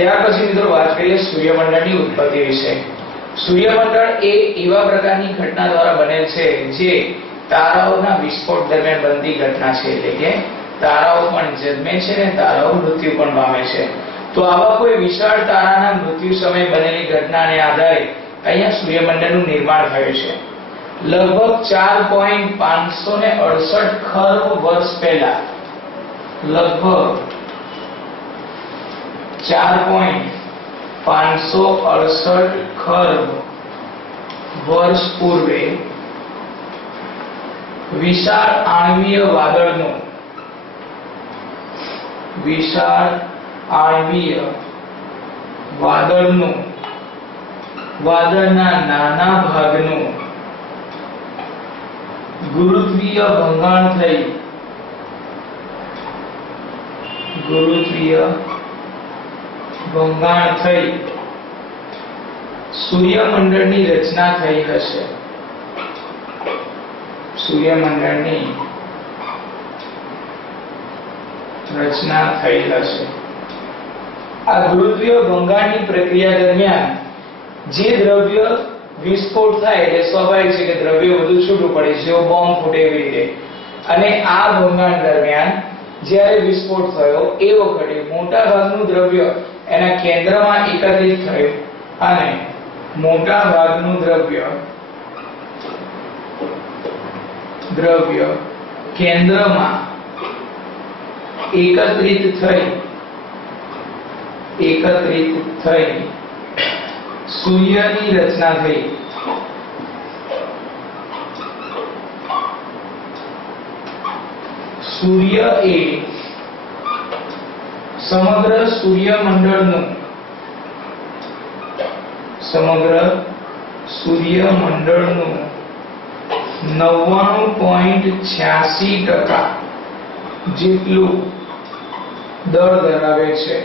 ત્યાર પછી મિત્રો વાત કરીએ સૂર્યમંડળની ઉત્પત્તિ વિશે। સૂર્યમંડળ એ એવા પ્રકારની ઘટના દ્વારા બનેલ છે જે તારાઓના વિસ્ફોટ દરમિયાન બનતી ઘટના છે, એટલે કે તારાઓ પણ જન્મે છે અને તારાઓ મૃત્યુ પણ પામે છે। તો આવા કોઈ વિશાળ તારાના મૃત્યુ સમયે બનેલી ઘટનાને આધારે અહીંયા સૂર્યમંડળનું નિર્માણ થયું છે। લગભગ 4.568 ખર્વ વર્ષ પહેલા, લગભગ 4.568 ખર્વ વર્ષ પૂર્વે વિશાળ આણ્વીય વાદળનું વાદળના નાના ભાગનું ગુરુત્વીય ભંગાણ થઈ સૂર્યમંડળની રચના થઈ હશે। સૂર્યમંડળની રચના થઈ હશે। આ ગુરુત્વીય ભંગાણની પ્રક્રિયા દરમિયાન જે દ્રવ્ય વિસ્ફોટ થાય એટલે સ્વાભાવિક છે કે દ્રવ્ય વધુ છૂટું પડે, જેવો બોમ્બ ફૂટે એવી રીતે, અને આ ભંગાણ દરમિયાન જ્યારે વિસ્ફોટ થયો એ વખતે મોટા ભાગનું દ્રવ્ય એના કેન્દ્રમાં એકત્રિત થયું અને મોટા ભાગનું દ્રવ્ય કેન્દ્રમાં એકત્રિત થઈ સૂર્યની રચના થઈ। સૂર્ય એ સમગ્ર સૂર્યમંડળનું 99.86% જેટલું દળ ધરાવે છે।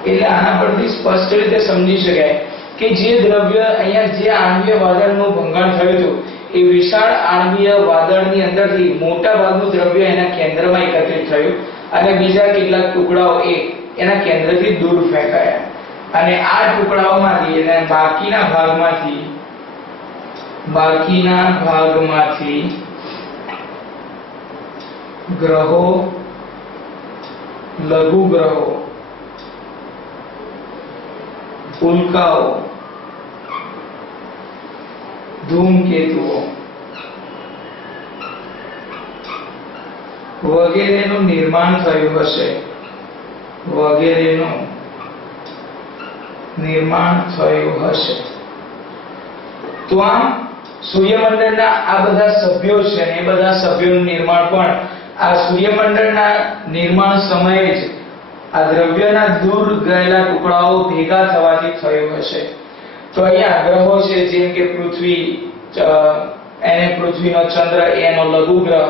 એટલે આના પરથી સ્પષ્ટ રીતે સમજી શકાય કે જે દ્રવ્ય અહીંયા જે આણ્વીય વાદળનું ભંગાણ થયું હતું એ વિશાળ આણ્વીય વાદળની અંદરથી મોટા ભાગનું દ્રવ્ય એના કેન્દ્રમાં એકત્રિત થયું અને બીજા કેટલાક ટુકડાઓ એના કેન્દ્રથી દૂર ફેંકાયા, અને આ ટુકડાઓમાંથી અને બાકીના ભાગમાંથી ગ્રહો, લઘુ ગ્રહો, ઉલ્કાઓ, ધૂમકેતુઓ વગેરેનું નિર્માણ થયું હશે। તો આમ સૂર્યમંડળના આ બધા સભ્યો છે અને એ બધા સભ્યોનું નિર્માણ પણ આ સૂર્યમંડળના નિર્માણ સમયે જ આ દ્રવ્યના દૂર ગયેલા ટુકડાઓ ભેગા થવાથી થયું હશે। તો અહીંયા ગ્રહો છે, જેમ કે પૃથ્વી, એને પૃથ્વીનો ચંદ્ર એનો લઘુ ગ્રહ,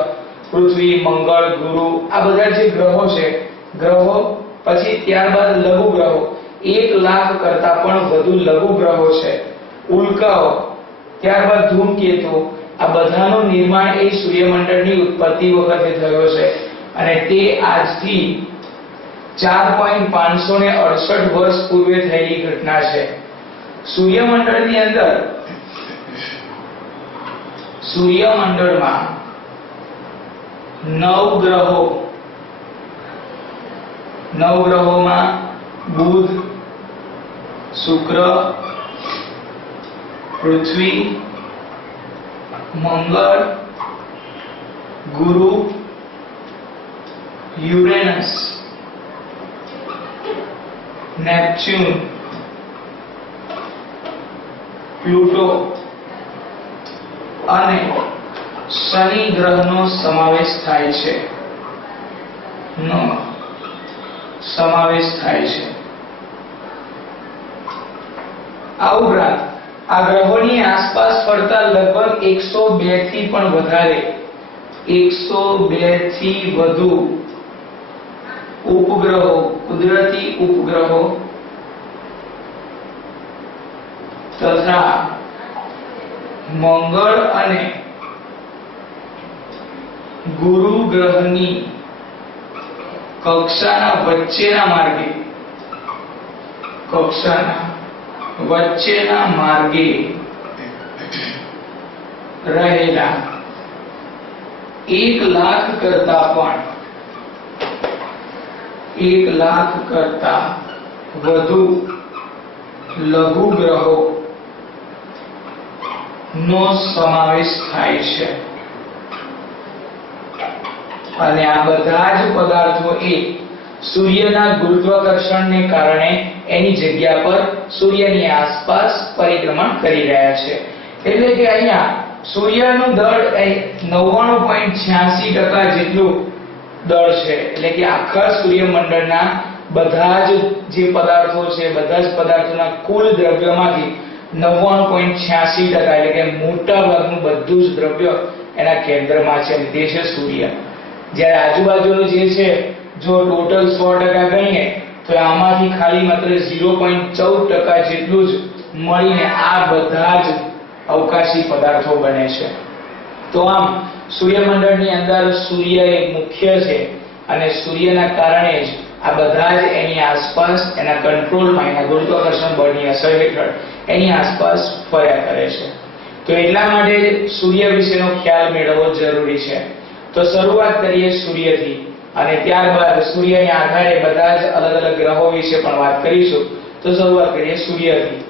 પૃથ્વી, મંગળ, ગુરુ, આ બધા જે ગ્રહો છે, ગ્રહો પછી ત્યારબાદ લઘુ ગ્રહો, 1 લાખ કરતા પણ વધુ લઘુ ગ્રહો છે, ઉલ્કાઓ, ત્યારબાદ ધૂમકેતુ, આ બધાનું નિર્માણ એ સૂર્યમંડળની ઉત્પત્તિ વખતે થયો છે અને તે આજથી 4.568 વર્ષ પૂર્વે થયેલી ઘટના છે। સૂર્યમંડળની અંદર સૂર્યમંડળમાં 9 ગ્રહોમાં બુધ, શુક્ર, પૃથ્વી, મંગળ, ગુરુ, યુરેનસ, નેપચ્યુન, પ્લુટો અને શનિ ગ્રહનો સમાવેશ થાય છે। આ ઉપરાંત આ ગ્રહોની આસપાસ ફરતા લગભગ 102 થી પણ વધારે 102 થી વધુ ઉપગ્રહો, કુદરતી ઉપગ્રહો તથા મંગળ અને ગુરુ ગ્રહની કક્ષાના વચ્ચેના માર્ગે રહેલા 1 લાખ કરતા વધુ લઘુ ગ્રહો નો સમાવેશ થાય છે અને આ બધા જ પદાર્થો સૂર્યના ગુરુત્વાકર્ષણને કારણે એની જગ્યા પર સૂર્યની આસપાસ પરિભ્રમણ કરી રહ્યા છે. એટલે કે અહીંયા સૂર્યનું દળ 99.86% જેટલું દળ છે. એટલે કે આખા સૂર્યમંડળના બધા જ જે પદાર્થો છે, બધા જ પદાર્થોના કુલ દ્રવ્યમાંથી 99.86% એટલે કે મોટા ભાગનું બધું જ દ્રવ્ય એના કેન્દ્રમાં છે, તે છે સૂર્ય. જ્યારે આજુબાજુનું જે છે, જો ટોટલ 100% ગણીએ તો આમાંથી ખાલી માત્ર 0.14% જેટલું જ મળીને આ બધા જ અવકાશી પદાર્થો બને છે. તો આમ સૂર્યમંડળની અંદર સૂર્ય એક મુખ્ય છે અને સૂર્યના કારણે જ આ બધા જ એની આસપાસ એના કંટ્રોલમાં, એના ગુરુત્વાકર્ષણ બળની અસર હેઠળ એની આસપાસ ફર્યા કરે છે. તો એટલા માટે સૂર્ય વિશેનો ખ્યાલ મેળવવો જરૂરી છે. તો શરૂઆત કરીએ સૂર્યથી અને ત્યારબાદ સૂર્યના આધારે બધા જ અલગ અલગ ગ્રહો વિશે પણ વાત કરીશું. તો શરૂઆત કરીએ સૂર્યથી.